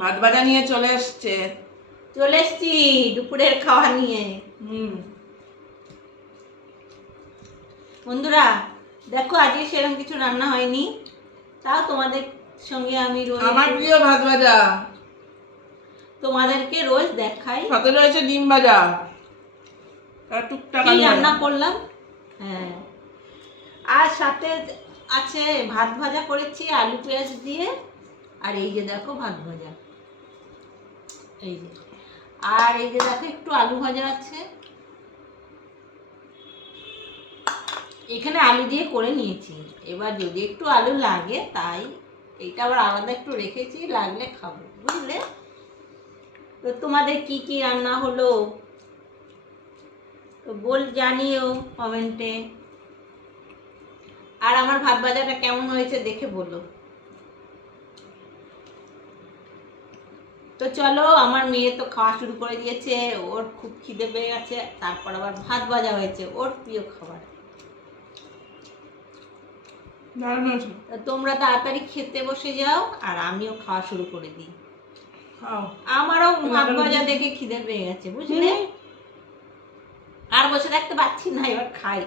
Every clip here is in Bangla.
ভাত ভাজা নিয়ে চলে এসছে। চলে এসছি দুপুরের খাওয়া নিয়ে। বন্ধুরা দেখো আজকে সেরকম কিছু রান্না হয়নি, তাও তোমাদের সঙ্গে আমি রোজ আমার প্রিয় ভাত ভাজা তোমাদেরকে রোজ দেখাই। সাথে রয়েছে ডিম ভাজা আর টুকটাক কি আলু রান্না ভাজা। করলাম, হ্যাঁ, আর সাথে আছে ভাত ভাজা করেছি আলু পেঁয়াজ দিয়ে। আর এই যে দেখো ভাত ভাজা, এই যে, আর এই যে দেখো একটু আলু ভাজা আছে, এখানে আলু দিয়ে করে নিয়েছি। এবার যদি একটু আলু লাগে তাই এইটা আবার আলাদা একটু রেখেছি, লাগলে খাবো, বুঝলে। তো তোমাদের কি কি রান্না হলো তো জানিও কমেন্টে। আর আমার ভাত ভাজাটা কেমন হয়েছে দেখে বলো। তো চলো, আমার মেয়ে তো খাওয়া শুরু করে দিয়েছে, ওর খুব খিদে পেয়ে গেছে, তারপর আবার ভাত ভাজা হয়েছে, ওর প্রিয় খাবার। তোমরা তাড়াতাড়ি খেতে বসে যাও আর আমিও খাওয়া শুরু করে দিই। আমারও ভাত ভাজা দেখে খিদে পেয়ে গেছে, বুঝলে। আর বসে থাকতে পারছি না, এবার খাই।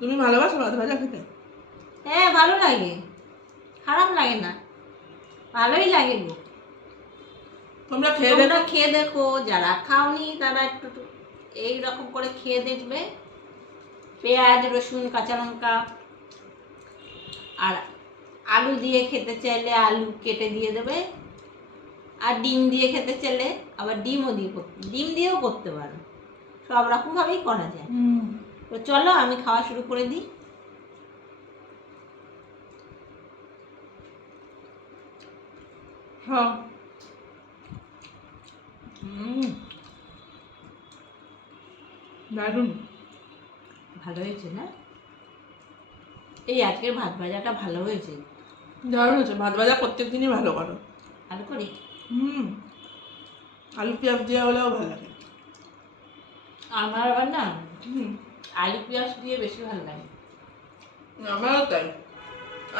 তুমি ভালোবাসো ভাত ভাজা খেতে? হ্যাঁ, ভালো লাগে, খারাপ লাগে না, ভালোই লাগে গো। তোমরা খেয়ে দেখো, যারা খাওনি তারা একটু এইরকম করে খেয়ে দেখবে। পেঁয়াজ রসুন কাঁচা লঙ্কা আর আলু দিয়ে খেতে চাইলে আলু কেটে দিয়ে দেবে, আর ডিম দিয়ে খেতে চাইলে আবার ডিম দিয়েও করতে পারো, সব রকমভাবেই করা যায়। তো চলো আমি খাওয়া শুরু করে দিই। হ্যাঁ, দারুণ ভালো হয়েছে না? এই আজকের ভাত ভাজাটা ভালো হয়েছে। দারুণ হয়েছে। ভাত ভাজা প্রত্যেক দিনই ভালো করো। ভালো করি। আলু পেঁয়াজ দিয়ে হলেও ভালো লাগে। আমার আবার না আলু পেঁয়াজ দিয়ে বেশি ভালো লাগে। আমারও তাই।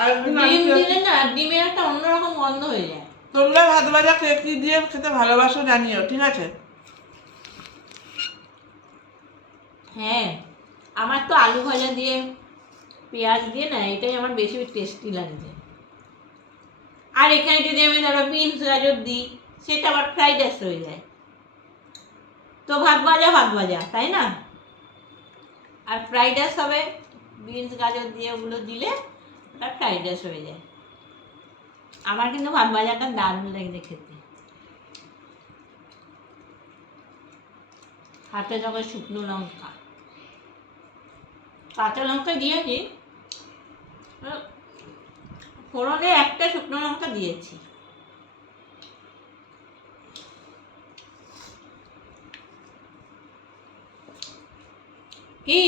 আর ডিম দিলে না ডিমের একটা অন্যরকম গন্ধ হয়ে যায়। তোমরা ভাত ভাজা কি দিয়ে খেতে ভালোবাসো জানিও, ঠিক আছে? হ্যাঁ, আমার তো আলু ভাজা দিয়ে পেঁয়াজ দিয়ে না এটাই আমার বেশি টেস্টি লাগছে। আর এখানে যদি আমি ধরো বিনস গাজর দিই সেটা আবার ফ্রাইড রাইস হয়ে যায়। তো ভাত ভাজা, তাই না? আর ফ্রাইড রাইস হবে বিনস গাজর দিয়ে, ওগুলো দিলে ওটা ফ্রাইড রাইস হয়ে যায়। আমার কিন্তু ভাত ভাজাটা দারুণ লাগছে খেতে। হাতে যখন শুকনো লঙ্কা কাঁচা লঙ্কা দিয়েছি, ফোড়নে একটা শুকনো লঙ্কা দিয়েছি। কি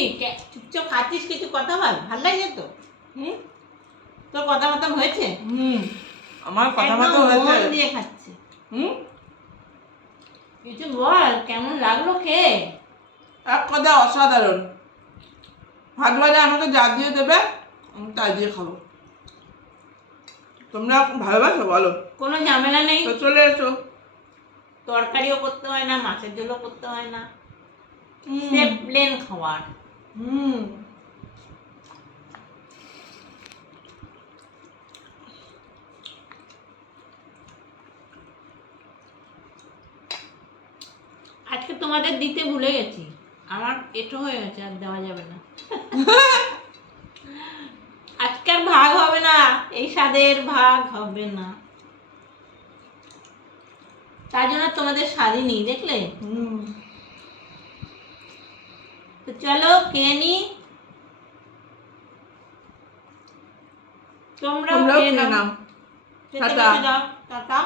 চুপচাপ খাচ্ছিস, কিছু কথা বল, ভাল লাগছে তো? তোর কথা মতো হয়েছে? আমার কথা মতো হয়েছে। মন দিয়ে খাচ্ছে। কিছু বল, কেমন লাগলো খেয়ে? এক কথা অসাধারণ। ভাত ভাজা আমাকে যা দিয়ে দেবে আমি তাই দিয়ে খাবো। তোমরা ভালোবাসো বলো? কোনো ঝামেলা নেই, তো চলে এসো। তরকারিও করতে হয় না, মাছের ঝোলও করতে হয় না, সেফ প্লেন খাবার। আজকে তোমাদের দিতে ভুলে গেছি, আমার এটো হয়ে গেছে, আর দেওয়া যাবে না। আজকে আর ভাগ হবে না, এই স্বাদের ভাগ হবে না, তার জন্য তোমাদের স্বাদই নেই, দেখলে। তো চলো খেয়ে নি, তোমরাও খেয়ে নাও। টাটা।